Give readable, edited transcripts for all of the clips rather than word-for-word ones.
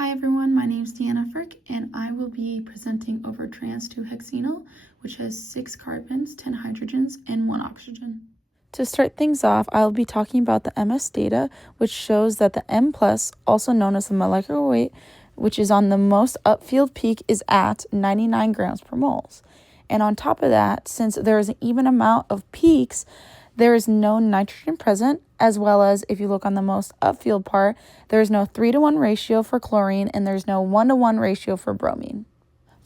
Hi everyone, my name is Deanna Frick and I will be presenting over trans-2-hexenol, which has 6 carbons, 10 hydrogens, and 1 oxygen. To start things off, I'll be talking about the MS data, which shows that the M+, also known as the molecular weight, which is on the most upfield peak, is at 99 grams per moles. And on top of that, since there is an even amount of peaks, there is no nitrogen present, as well as if you look on the most upfield part, there is no 3-to-1 ratio for chlorine and there's no 1-to-1 ratio for bromine.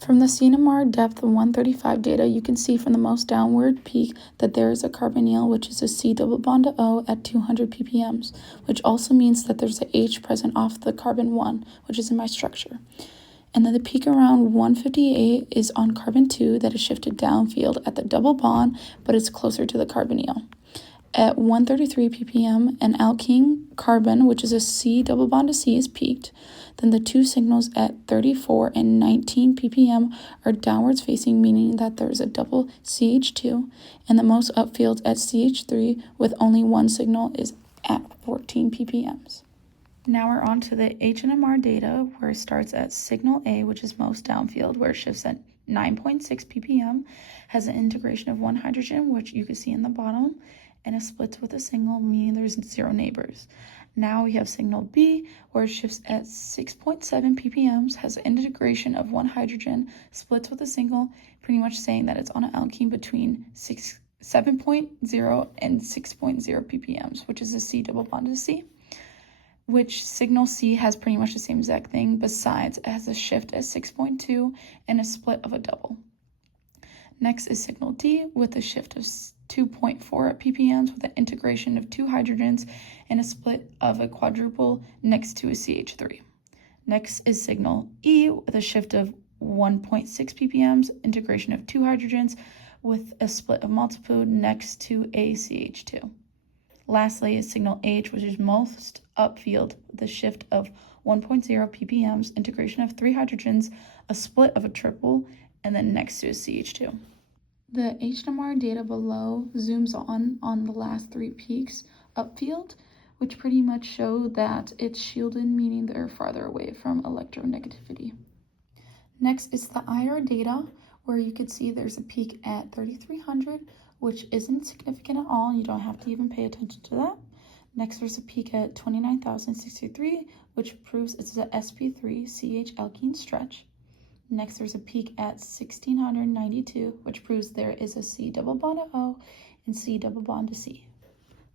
From the CNMR depth of 135 data, you can see from the most downward peak that there is a carbonyl, which is a C double bond to O at 200 ppm, which also means that there's a H present off the carbon 1, which is in my structure. And then the peak around 158 is on carbon 2 that is shifted downfield at the double bond, but it's closer to the carbonyl. At 133 ppm, an alkene carbon, which is a C double bond to C, is peaked. Then the two signals at 34 and 19 ppm are downwards facing, meaning that there's a double CH2, and the most upfield at CH3 with only one signal is at 14 ppm. Now we're on to the HNMR data, where it starts at signal A, which is most downfield, where it shifts at 9.6 ppm, has an integration of 1 hydrogen, which you can see in the bottom, and it splits with a single, meaning there's 0 neighbors. Now we have signal B, where it shifts at 6.7 ppm, has an integration of 1 hydrogen, splits with a single, pretty much saying that it's on an alkene between 7.0 and 6.0 ppm, which is a C double bond to C. Which signal C has pretty much the same exact thing, besides it has a shift at 6.2 and a split of a double. Next is signal D with a shift of 2.4 ppm with an integration of 2 hydrogens and a split of a quadruple next to a CH3. Next is signal E with a shift of 1.6 ppm, integration of 2 hydrogens with a split of multitude next to a CH2. Lastly is signal H, which is most upfield with a shift of 1.0 ppm, integration of 3 hydrogens, a split of a triple, and then next to a CH2. The HNMR data below zooms on the last 3 peaks upfield, which pretty much show that it's shielded, meaning they're farther away from electronegativity. Next is the IR data, where you could see there's a peak at 3300, which isn't significant at all. You don't have to even pay attention to that. Next, there's a peak at 29,063, which proves it's a sp3 CH alkene stretch. Next, there's a peak at 1692, which proves there is a C double bond to O and C double bond to C.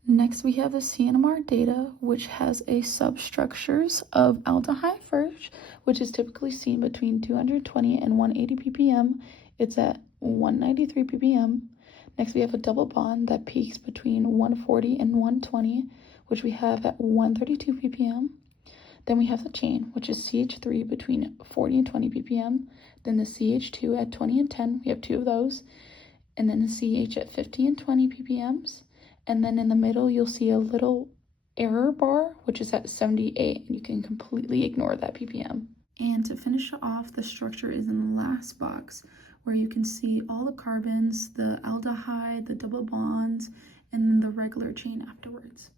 Next, we have the CNMR data, which has a substructures of aldehyde first, which is typically seen between 220 and 180 ppm. It's at 193 ppm. Next, we have a double bond that peaks between 140 and 120, which we have at 132 ppm. Then we have the chain, which is CH3 between 40 and 20 ppm. Then the CH2 at 20 and 10, we have 2 of those. And then the CH at 50 and 20 ppm. And then in the middle, you'll see a little error bar, which is at 78, and you can completely ignore that ppm. And to finish off, the structure is in the last box, where you can see all the carbons, the aldehyde, the double bonds, and then the regular chain afterwards.